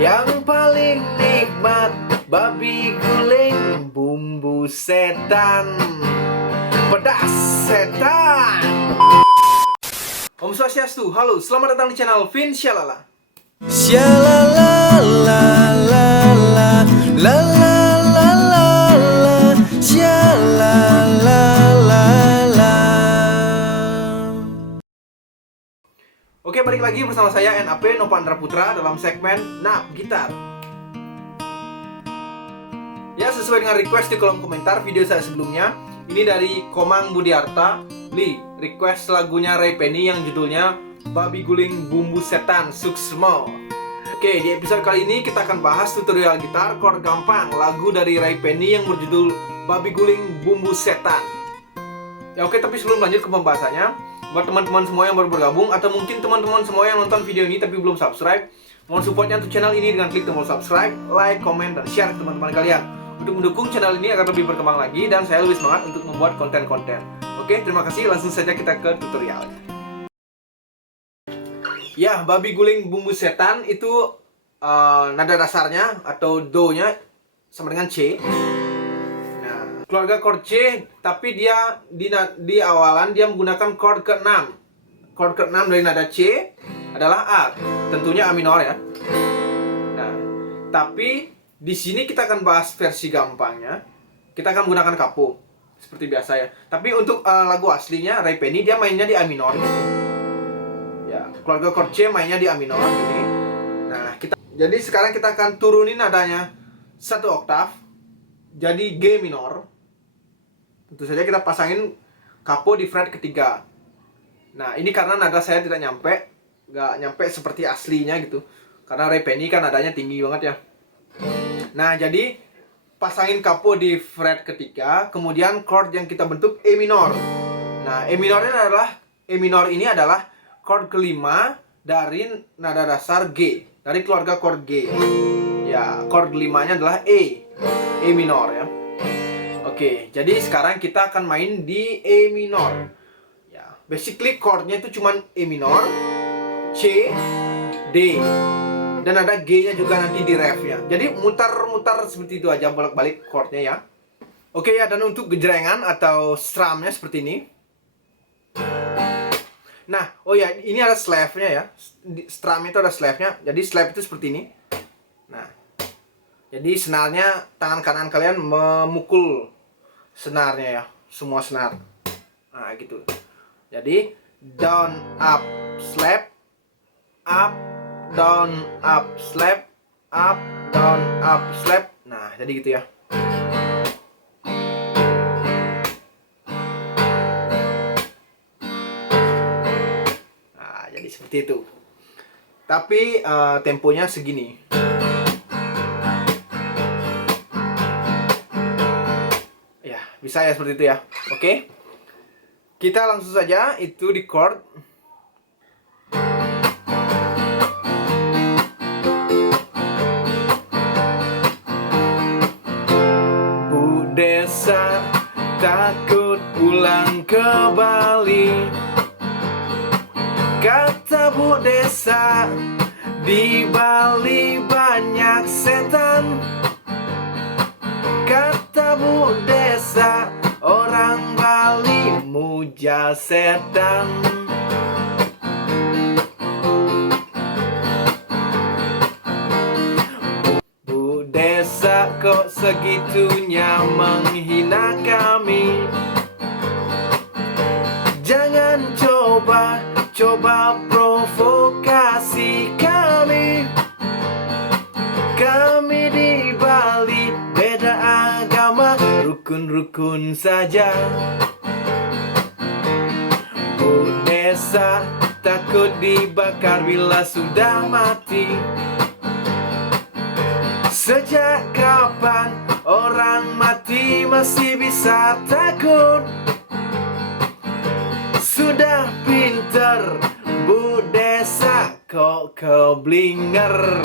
Yang paling nikmat babi guling bumbu setan, pedas setan. Om Swastiastu, halo, selamat datang di channel Vin Syalala. Syalala la la la la la la la la Syalala la la. Oke, balik lagi bersama saya NAP Nopandra Putra dalam segmen Nap Gitar. Ya, sesuai dengan request di kolom komentar video saya sebelumnya, ini dari Komang Budiarta, request lagunya Ray Penny yang judulnya Babi Guling Bumbu Setan Suksmo. Oke, di episode kali ini kita akan bahas tutorial gitar chord gampang lagu dari Ray Penny yang berjudul Babi Guling Bumbu Setan. Ya oke, tapi sebelum lanjut ke pembahasannya, buat teman-teman semua yang baru bergabung atau mungkin teman-teman semua yang nonton video ini tapi belum subscribe, mohon supportnya untuk channel ini dengan klik tombol subscribe, like, komen, dan share ke teman-teman kalian untuk mendukung channel ini agar lebih berkembang lagi dan saya lebih semangat untuk membuat konten-konten. Oke, terima kasih. Langsung saja kita ke tutorial. Ya, babi guling bumbu setan itu nada dasarnya atau do-nya sama dengan C. Nah, keluarga chord C, tapi dia di awalan dia menggunakan chord ke-6. Chord ke-6 dari nada C adalah A, tentunya A minor ya. Nah, tapi di sini kita akan bahas versi gampangnya. Kita akan menggunakan capo seperti biasa ya. Tapi untuk lagu aslinya Ray Penny dia mainnya di A minor gitu. Ya, keluarga chord C mainnya di A minor gini. Nah, jadi sekarang kita akan turunin nadanya 1 oktav jadi G minor. Tentu saja kita pasangin capo di fret ketiga. Nah, ini karena nada saya tidak nggak nyampe seperti aslinya gitu. Karena Ray Penny kan nadanya tinggi banget ya. Nah, jadi pasangin capo di fret ketiga, kemudian chord yang kita bentuk E minor. Nah, E minor ini adalah chord kelima dari nada dasar G, dari keluarga chord G. Ya, chord kelimanya adalah E minor ya. Oke, jadi sekarang kita akan main di E minor. Ya, basically chordnya itu cuman E minor, C, D, dan ada G-nya juga nanti di ref-nya. Jadi mutar-mutar seperti itu aja bolak-balik chordnya ya. Oke ya, dan untuk gejrengan atau strumnya seperti ini. Nah, oh ya, ini ada slave-nya ya. Strum itu ada slave-nya. Jadi slave itu seperti ini. Nah, jadi senarnya tangan kanan kalian memukul senarnya ya, semua senar. Nah, gitu. Jadi down up slap, up down up slap, up down up slap. Nah, jadi gitu ya. Nah, jadi seperti itu. Tapi temponya segini. Ya, bisa ya seperti itu ya. Oke. Kita langsung saja itu di chord. Bu Desa takut pulang ke Bali. Kata Bu Desa, di Bali banyak setan. Kata Bu Desa, orang Bali muja setan. Bu Desa kok segitunya menghina kami. Jangan coba provokasi kami. Kami di Bali beda agama, rukun-rukun saja. Bu Desa takut dibakar bila sudah mati. Sejak kapan orang mati masih bisa takut? Sudah pinter Bu Desa kok keblinger.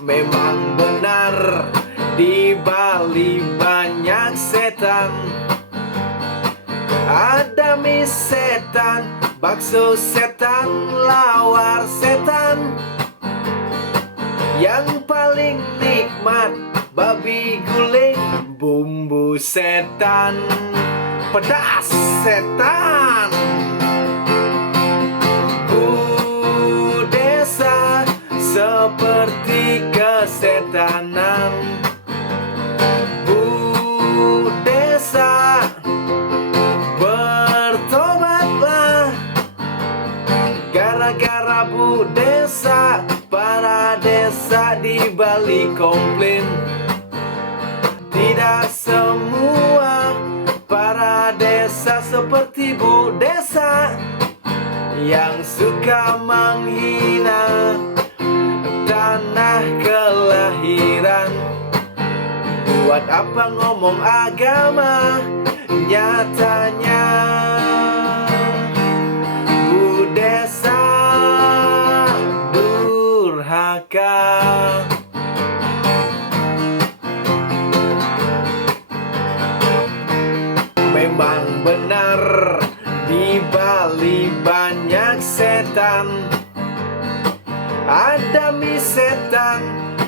Memang benar di Bali banyak setan. Ada mis setan bakso setan, lawar setan. Yang paling nikmat babi guling, bumbu setan, pedas setan. Bu desa seperti kesetanan. Bu desa bertobatlah. Gara-gara bu desa, para desa di Bali komplain. Tidak semua para desa seperti bu desa yang suka menghina tanah kelahiran. Buat apa ngomong agama, nyatanya bu desa durhaka. Memang benar di Bali banyak setan. Ada mie setan,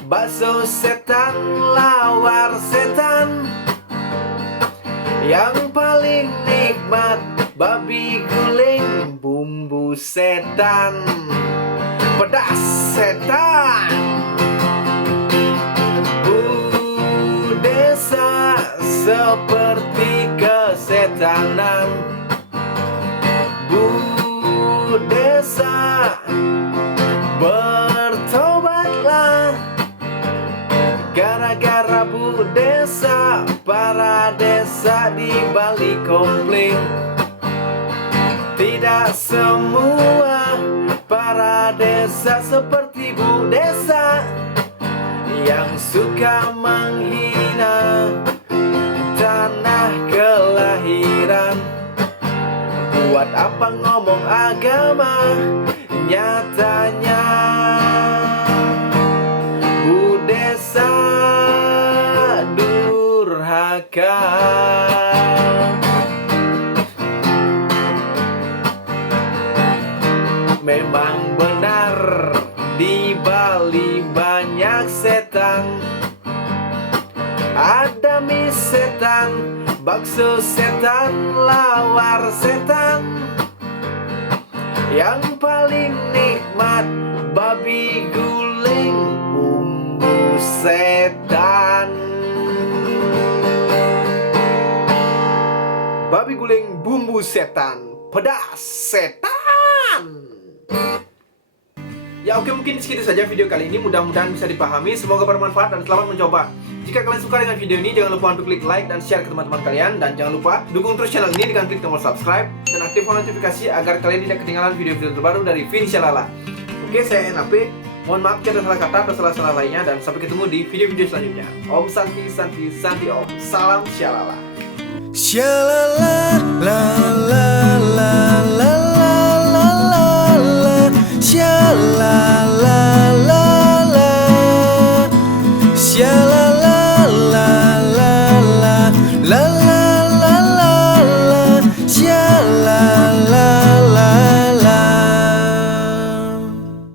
bakso setan, lawar setan. Yang paling nikmat babi guling, bumbu setan, pedas setan. Bu desa seperti kesetanan. Bu desa bertobatlah. Gara-gara bu desa, para desa di Bali komplain. Tidak semua para desa seperti bu desa yang suka menghina tanah kelahiran. Buat apa ngomong agama, nyatanya bu desa durhaka. Memang benar di Bali banyak setan. Ada mie setan, bakso setan, lawar setan. Yang paling nikmat babi guling, bumbu setan. Babi guling, bumbu setan, pedas setan. Ya oke, mungkin segitu saja video kali ini. Mudah-mudahan bisa dipahami. Semoga bermanfaat dan selamat mencoba. Jika kalian suka dengan video ini, jangan lupa untuk klik like dan share ke teman-teman kalian. Dan jangan lupa dukung terus channel ini dengan klik tombol subscribe dan aktifkan notifikasi agar kalian tidak ketinggalan video-video terbaru dari Vin Shalala. Oke, saya NAP. Mohon maaf jika ada salah kata atau salah-salah lainnya, dan sampai ketemu di video-video selanjutnya. Om Santi Santi Santi Om. Salam Shalala. Shalala la la.